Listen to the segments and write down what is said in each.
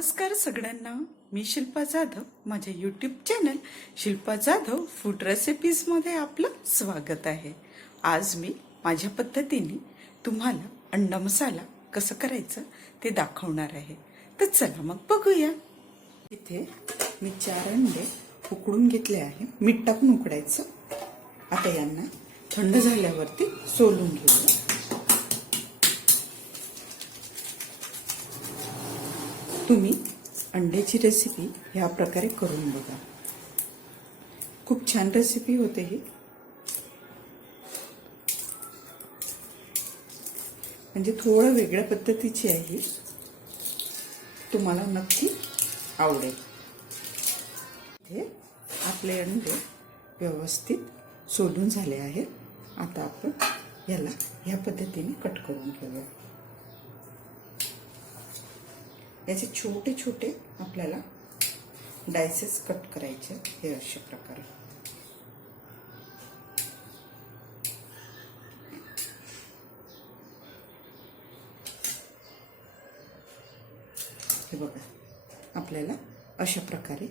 नमस्कार सगळ्यांना. मी शिल्पा जाधव. माझ्या YouTube channel Shilpa Jadhav food रेसिपीजमध्ये आपलं स्वागत आहे. आज मी माझ्या पद्धतीने तुम्हाला अंडा मसाला कसं करायचं ते दाखवणार आहे. तर चला मग बघूया. इथे मी चार अंडे उकडून घेतले आहे. मीठ टाकून उकडायचं. आता यांना थंड झाल्यावरती सोलून घेऊया. तुम्ही अंड्याची रेसिपी ह्या प्रकारे करून बघा. खूप छान रेसिपी होते ही. म्हणजे थोडं वेगळ्या पद्धतीची आहे ही. तुम्हाला नक्की आवडेल. हे आपले अंडे व्यवस्थित सोलून झाले आहेत. आता आपण याला ह्या पद्धतीने कट करून घेऊया. याचे छोटे छोटे आपल्याला डायसेस कट करायचे हे अशा प्रकारे. हे बघा आपल्याला अशा प्रकारे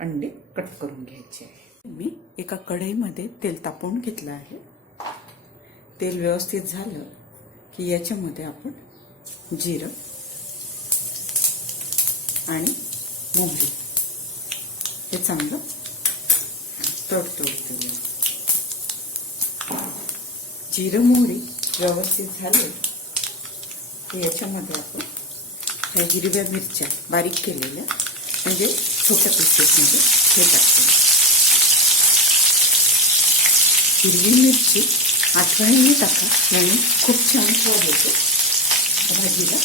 अंडे कट करून घ्यायचे आहे मी एका कढईमध्ये तेल तापवून घेतलं आहे. तेल व्यवस्थित झालं की याच्यामध्ये आपण जिरं आणि मोहरी. हे चांगलं तडतड देऊया जिरं मोहरी व्यवस्थित झाले की याच्यामध्ये आपण ह्या हिरव्या मिरच्या बारीक केलेल्या म्हणजे छोट्या पिसेसमध्ये हे टाकतो हिरवी मिरची आठवणीने टाका याने खूप छान स्वाद येतो भाजीला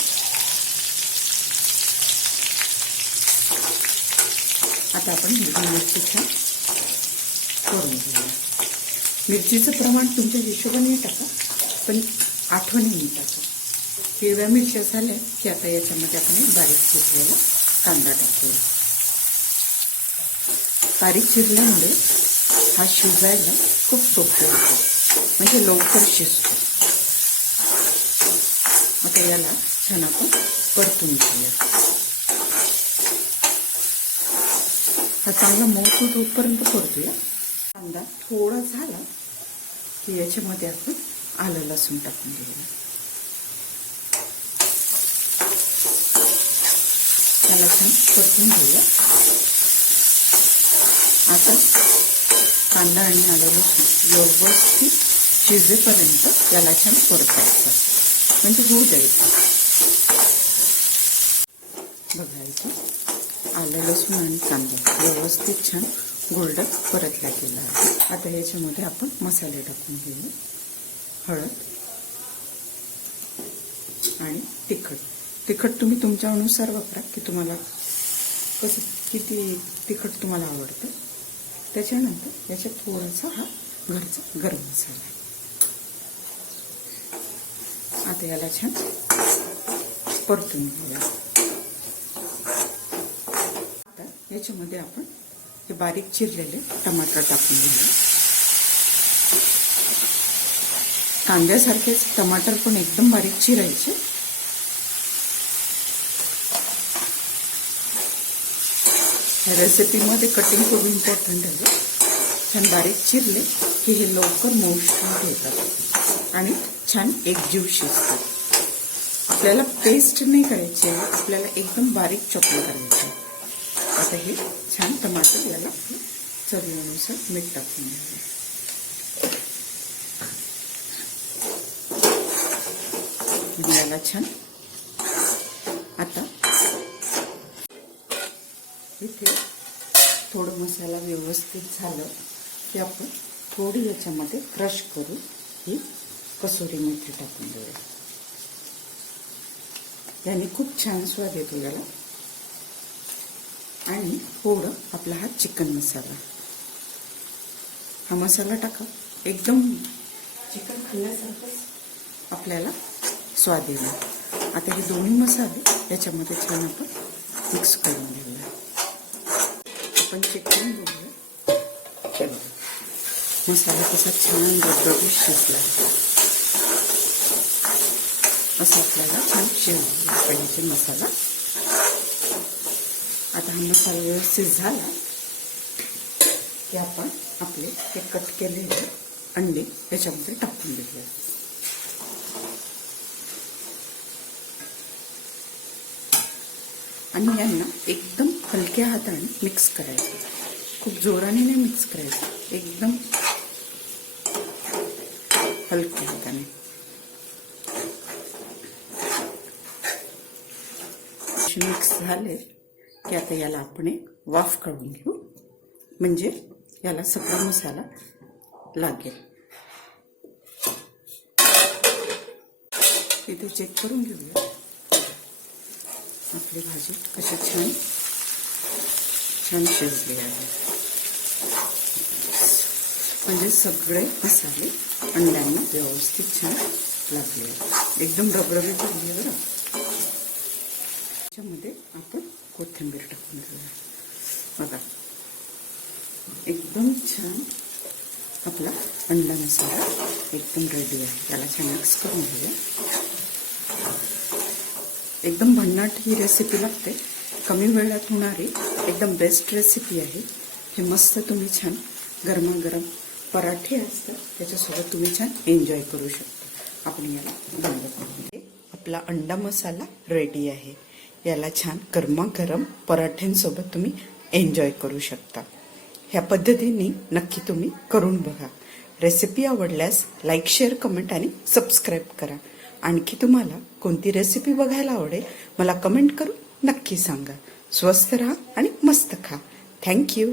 आता आपण हिरवी मिरची छान करून घेऊया. मिरचीचं प्रमाण तुमच्या हिशोबाने टाका पण आठवणीने टाका हिरव्या मिरच्या झाल्या की आता याच्यामध्ये आपण एक बारीक चिरलेला कांदा टाकूया. बारीक चिरल्यामुळे हा शिजायला खूप सोपे होतो. म्हणजे लवकर शिजतो. आता याला छान आपण परतून घेऊया. हा चांगला मऊसूट होतपर्यंत परतूया कांदा थोडा झाला की याच्यामध्ये आपण आलं लसूण टाकून घेऊया. त्याला छान परतून घेऊया. आता कांदा आणि आलं लसूण व्यवस्थित शिजेपर्यंत याला छान परतायचं म्हणजे होऊ द्यायचं बघायचं आलं लसूण आणि कांदा व्यवस्थित छान गोल्डन परतला गेला आहे. आता याच्यामध्ये आपण मसाले टाकून घेऊ. हळद आणि तिखट. तिखट तुम्ही तुमच्या अनुसार वापरा की तुम्हाला कसं किती तिखट तुम्हाला आवडतं. त्याच्यानंतर याच्यात थोडासा हा घरचा गरम मसाला. आहे आता याला छान परतून घेऊया आता याच्यामध्ये आपण हे बारीक चिरलेले टमाटर टाकून घेऊया. कांद्यासारखेच टमाटर पण एकदम बारीक चिरायचे. ह्या रेसिपीमध्ये कटिंग खूप इम्पॉर्टंट आहे. छान बारीक चिरले की हे लवकर मऊसूट होतात आणि छान एकजीव शिजतात. आपल्याला पेस्ट नाही करायची आहे आपल्याला एकदम बारीक चॉकलेट करायचं. आहे आता हे छान टमाटर याला चवीनुसार मीठ टाकून घ्यायचं याला छान आता इथे थोडं मसाला व्यवस्थित झालं की आपण थोडी याच्यामध्ये क्रश करून ही कसुरी मेथी टाकून देऊया. याने खूप छान स्वाद येतो याला. आणि थोडं आपला हा चिकन मसाला. हा मसाला टाका. एकदम चिकन खाल्ल्यासारखंच आपल्याला स्वाद येईल. आता हे दोन्ही मसाले याच्यामध्ये छान आपण मिक्स करून घेऊया. आपण चिकन बघूया. मसाला कसा छान रबरबीत शिजला. असं आपल्याला छान शिजला पाहिजे मसाला. आता हा मसाला व्यवस्थित झाला की आपण आपले हे कट केलेले अंडे याच्यामध्ये टाकून देऊया. आणि यांना एकदम हलक्या हाताने मिक्स करायचं. खूप जोराने नाही मिक्स करायचं. एकदम हलक्या हाताने. मिक्स झाले. की आता याला एक वाफ काढून घेऊ म्हणजे याला मसाला लागेल इथे चेक करून घेऊया आपली भाजी कशी छान छान शिजली म्हणजे सगळे मसाले अंड्यांना व्यवस्थित छान लागले आहेत. एकदम रबरबीत आहे बरं। त्याच्यामध्ये आपण कोथिंबीर टाकून देऊया. बघा. एकदम छान आपला अंडा मसाला एकदम रेडी आहे. त्याला छान मिक्स करून घेऊया. एकदम भन्नाट ही रेसिपी लागते. कमी वेळात होणारी एकदम बेस्ट रेसिपी आहे. हे मस्त तुम्ही छान गरमागरम पराठे असतात त्याच्यासोबत तुम्ही छान एन्जॉय करू शकता. आपण याला आपला अंडा मसाला रेडी आहे. याला छान गरमागरम पराठ्यांसोबत तुम्ही एन्जॉय करू शकता. ह्या पद्धतीने नक्की तुम्ही करून बघा. रेसिपी आवडल्यास लाईक शेअर कमेंट आणि सबस्क्राईब करा. आणखी तुम्हाला कोणती रेसिपी बघायला आवडेल मला कमेंट करून नक्की सांगा. स्वस्त राहा आणि मस्त खा. थँक्यू